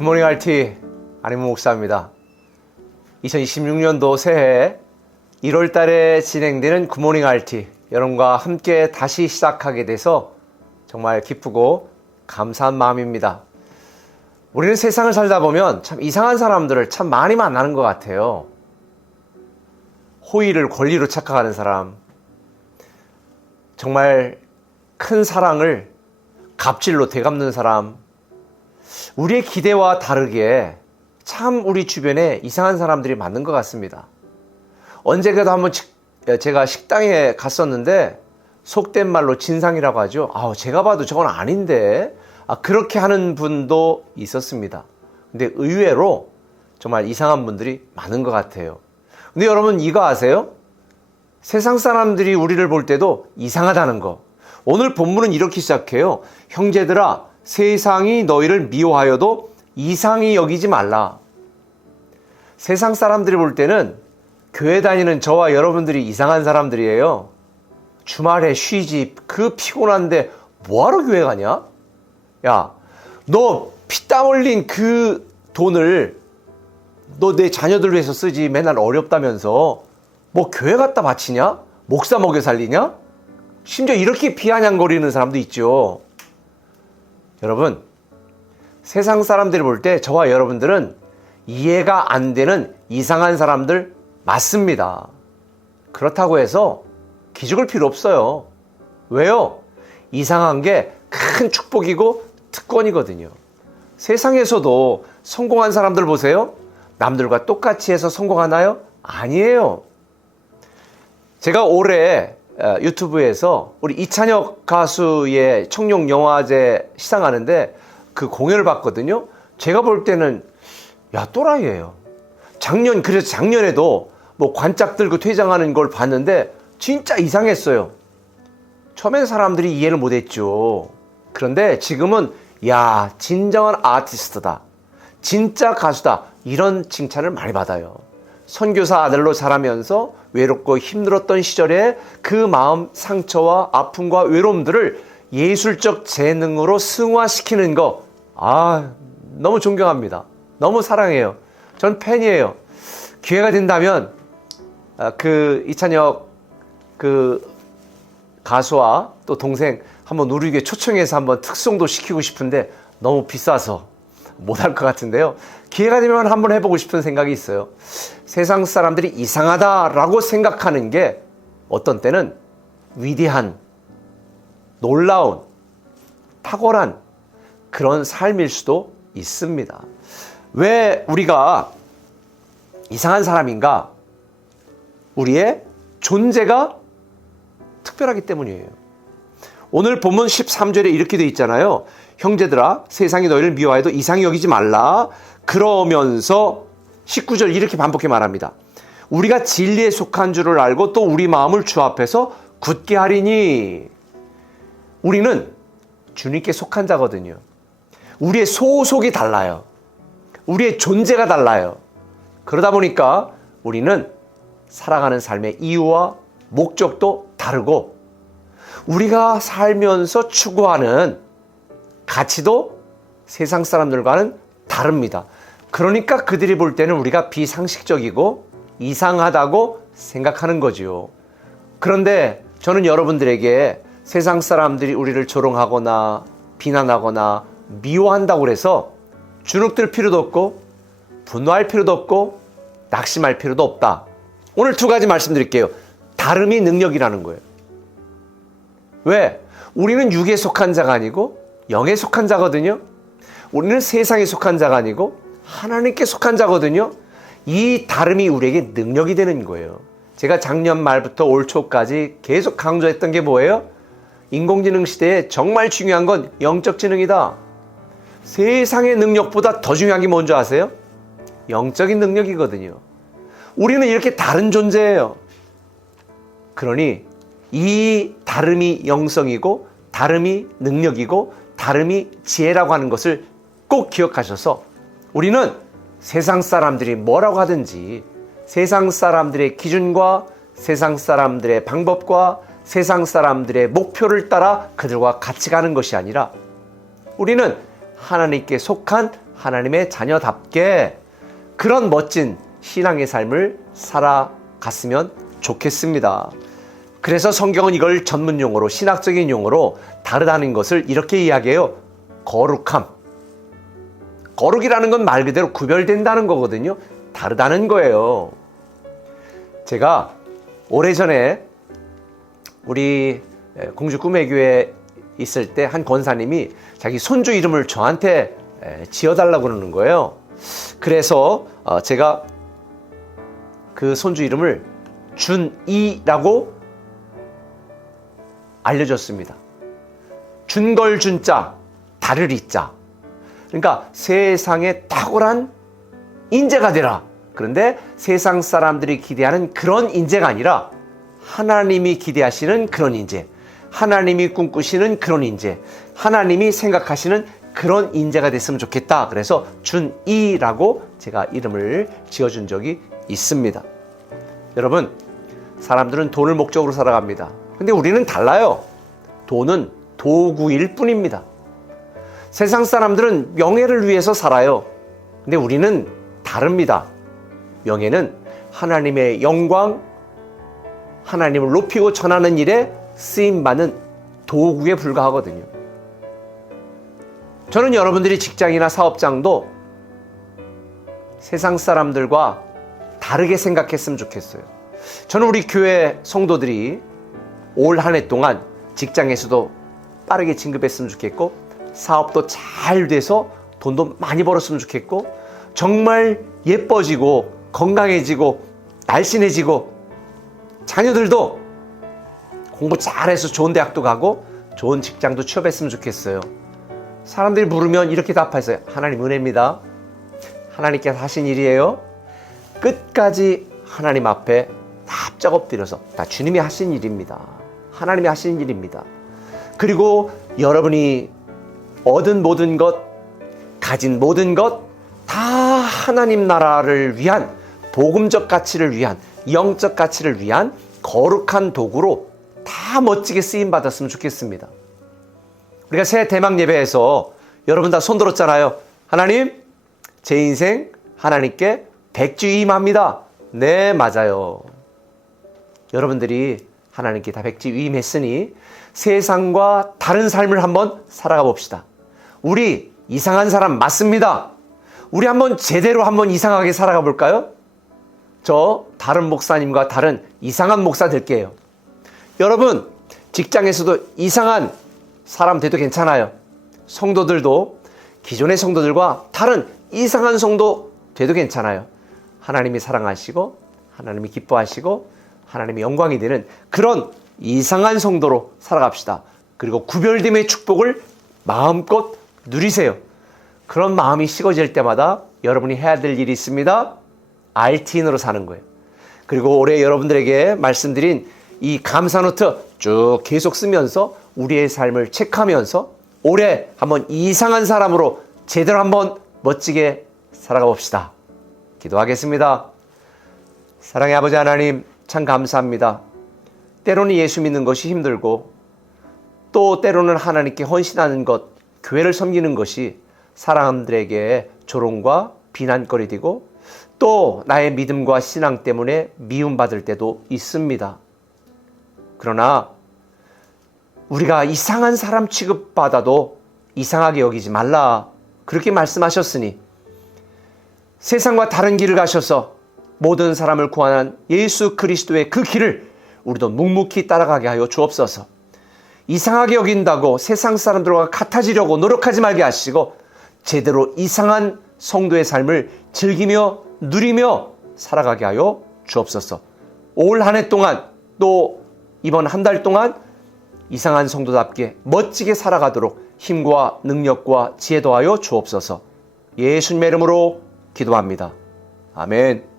굿모닝 RT 안희문 목사입니다. 2026년도 새해 1월 달에 진행되는 굿모닝 RT 여러분과 함께 다시 시작하게 돼서 정말 기쁘고 감사한 마음입니다. 우리는 세상을 살다 보면 참 이상한 사람들을 참 많이 만나는 것 같아요. 호의를 권리로 착각하는 사람, 정말 큰 사랑을 갑질로 되갚는 사람, 우리의 기대와 다르게 참 우리 주변에 이상한 사람들이 많은 것 같습니다. 언젠가도 한번 제가 식당에 갔었는데 속된 말로 진상이라고 하죠. 제가 봐도 저건 아닌데 그렇게 하는 분도 있었습니다. 근데 의외로 정말 이상한 분들이 많은 것 같아요. 근데 여러분 이거 아세요? 세상 사람들이 우리를 볼 때도 이상하다는 거. 오늘 본문은 이렇게 시작해요. 형제들아, 세상이 너희를 미워하여도 이상히 여기지 말라. 세상 사람들이 볼 때는 교회 다니는 저와 여러분들이 이상한 사람들이에요. 주말에 쉬지, 그 피곤한데 뭐하러 교회 가냐? 야, 너 피땀 흘린 그 돈을 너 내 자녀들 위해서 쓰지, 맨날 어렵다면서 뭐 교회 갖다 바치냐? 목사 먹여 살리냐? 심지어 이렇게 비아냥거리는 사람도 있죠. 여러분, 세상 사람들이 볼 때 저와 여러분들은 이해가 안 되는 이상한 사람들 맞습니다. 그렇다고 해서 기죽을 필요 없어요. 왜요? 이상한 게 큰 축복이고 특권이거든요. 세상에서도 성공한 사람들 보세요. 남들과 똑같이 해서 성공하나요? 아니에요. 제가 올해 유튜브에서 우리 이찬혁 가수의 청룡영화제 시상하는데 그 공연을 봤거든요. 제가 볼 때는 또라이예요. 그래서 작년에도 뭐 관짝 들고 퇴장하는 걸 봤는데 진짜 이상했어요. 처음엔 사람들이 이해를 못했죠. 그런데 지금은 진정한 아티스트다, 진짜 가수다, 이런 칭찬을 많이 받아요. 선교사 아들로 자라면서 외롭고 힘들었던 시절에 그 마음 상처와 아픔과 외로움들을 예술적 재능으로 승화시키는 거, 너무 존경합니다. 너무 사랑해요. 전 팬이에요. 기회가 된다면 그 이찬혁 그 가수와 또 동생 한번 우리 교회 초청해서 한번 특송도 시키고 싶은데 너무 비싸서 못할 것 같은데요. 기회가 되면 한번 해보고 싶은 생각이 있어요. 세상 사람들이 이상하다라고 생각하는 게 어떤 때는 위대한, 놀라운, 탁월한 그런 삶일 수도 있습니다. 왜 우리가 이상한 사람인가? 우리의 존재가 특별하기 때문이에요. 오늘 본문 13절에 이렇게 돼 있잖아요. 형제들아, 세상이 너희를 미워해도 이상히 여기지 말라. 그러면서 19절 이렇게 반복해 말합니다. 우리가 진리에 속한 줄을 알고 또 우리 마음을 주 앞에서 굳게 하리니. 우리는 주님께 속한 자거든요. 우리의 소속이 달라요. 우리의 존재가 달라요. 그러다 보니까 우리는 살아가는 삶의 이유와 목적도 다르고, 우리가 살면서 추구하는 가치도 세상 사람들과는 다릅니다. 그러니까 그들이 볼 때는 우리가 비상식적이고 이상하다고 생각하는 거지요. 그런데 저는 여러분들에게 세상 사람들이 우리를 조롱하거나 비난하거나 미워한다고 해서 주눅들 필요도 없고 분노할 필요도 없고 낙심할 필요도 없다. 오늘 두 가지 말씀드릴게요. 다름이 능력이라는 거예요. 왜? 우리는 육에 속한 자가 아니고 영에 속한 자거든요. 우리는 세상에 속한 자가 아니고 하나님께 속한 자거든요. 이 다름이 우리에게 능력이 되는 거예요. 제가 작년 말부터 올 초까지 계속 강조했던 게 뭐예요? 인공지능 시대에 정말 중요한 건 영적 지능이다. 세상의 능력보다 더 중요한 게 뭔지 아세요? 영적인 능력이거든요. 우리는 이렇게 다른 존재예요. 그러니 이 다름이 영성이고 다름이 능력이고 다름이 지혜라고 하는 것을 꼭 기억하셔서 우리는 세상 사람들이 뭐라고 하든지 세상 사람들의 기준과 세상 사람들의 방법과 세상 사람들의 목표를 따라 그들과 같이 가는 것이 아니라 우리는 하나님께 속한 하나님의 자녀답게 그런 멋진 신앙의 삶을 살아갔으면 좋겠습니다. 그래서 성경은 이걸 전문 용어로, 신학적인 용어로 다르다는 것을 이렇게 이야기해요. 거룩함. 거룩이라는 건 말 그대로 구별된다는 거거든요. 다르다는 거예요. 제가 오래전에 우리 공주 꿈의교회에 있을 때 한 권사님이 자기 손주 이름을 저한테 지어달라고 그러는 거예요. 그래서 제가 그 손주 이름을 준이라고 알려줬습니다. 준걸 준자, 다를 이자. 그러니까 세상에 탁월한 인재가 되라. 그런데 세상 사람들이 기대하는 그런 인재가 아니라 하나님이 기대하시는 그런 인재, 하나님이 꿈꾸시는 그런 인재, 하나님이 생각하시는 그런 인재가 됐으면 좋겠다. 그래서 준이라고 제가 이름을 지어준 적이 있습니다. 여러분, 사람들은 돈을 목적으로 살아갑니다. 근데 우리는 달라요. 돈은 도구일 뿐입니다. 세상 사람들은 명예를 위해서 살아요. 근데 우리는 다릅니다. 명예는 하나님의 영광, 하나님을 높이고 전하는 일에 쓰임받는 도구에 불과하거든요. 저는 여러분들이 직장이나 사업장도 세상 사람들과 다르게 생각했으면 좋겠어요. 저는 우리 교회 성도들이 올 한 해 동안 직장에서도 빠르게 진급했으면 좋겠고, 사업도 잘 돼서 돈도 많이 벌었으면 좋겠고, 정말 예뻐지고 건강해지고 날씬해지고 자녀들도 공부 잘해서 좋은 대학도 가고 좋은 직장도 취업했으면 좋겠어요. 사람들이 물으면 이렇게 답하세요. 하나님 은혜입니다. 하나님께서 하신 일이에요. 끝까지 하나님 앞에 납작 엎드려서 다 주님이 하신 일입니다. 하나님이 하신 일입니다. 그리고 여러분이 얻은 모든 것, 가진 모든 것 다 하나님 나라를 위한, 복음적 가치를 위한, 영적 가치를 위한 거룩한 도구로 다 멋지게 쓰임받았으면 좋겠습니다. 우리가 새 대막 예배에서 여러분 다 손 들었잖아요. 하나님, 제 인생 하나님께 백지위임합니다. 네, 맞아요. 여러분들이 하나님께 다 백지위임했으니 세상과 다른 삶을 한번 살아가 봅시다. 우리 이상한 사람 맞습니다. 우리 한번 제대로 한번 이상하게 살아가 볼까요? 저 다른 목사님과 다른 이상한 목사 될게요. 여러분, 직장에서도 이상한 사람 돼도 괜찮아요. 성도들도 기존의 성도들과 다른 이상한 성도 돼도 괜찮아요. 하나님이 사랑하시고 하나님이 기뻐하시고 하나님의 영광이 되는 그런 이상한 성도로 살아갑시다. 그리고 구별됨의 축복을 마음껏 누리세요. 그런 마음이 식어질 때마다 여러분이 해야 될 일이 있습니다. RT인으로 사는 거예요. 그리고 올해 여러분들에게 말씀드린 이 감사노트 쭉 계속 쓰면서 우리의 삶을 체크하면서 올해 한번 이상한 사람으로 제대로 한번 멋지게 살아가 봅시다. 기도하겠습니다. 사랑의 아버지 하나님, 참 감사합니다. 때로는 예수 믿는 것이 힘들고 또 때로는 하나님께 헌신하는 것, 교회를 섬기는 것이 사람들에게 조롱과 비난거리 되고 또 나의 믿음과 신앙 때문에 미움받을 때도 있습니다. 그러나 우리가 이상한 사람 취급받아도 이상하게 여기지 말라, 그렇게 말씀하셨으니 세상과 다른 길을 가셔서 모든 사람을 구원한 예수 그리스도의 그 길을 우리도 묵묵히 따라가게 하여 주옵소서. 이상하게 여긴다고 세상 사람들과 같아지려고 노력하지 말게 하시고 제대로 이상한 성도의 삶을 즐기며 누리며 살아가게 하여 주옵소서. 올 한 해 동안 또 이번 한 달 동안 이상한 성도답게 멋지게 살아가도록 힘과 능력과 지혜 더하여 주옵소서. 예수님의 이름으로 기도합니다. 아멘.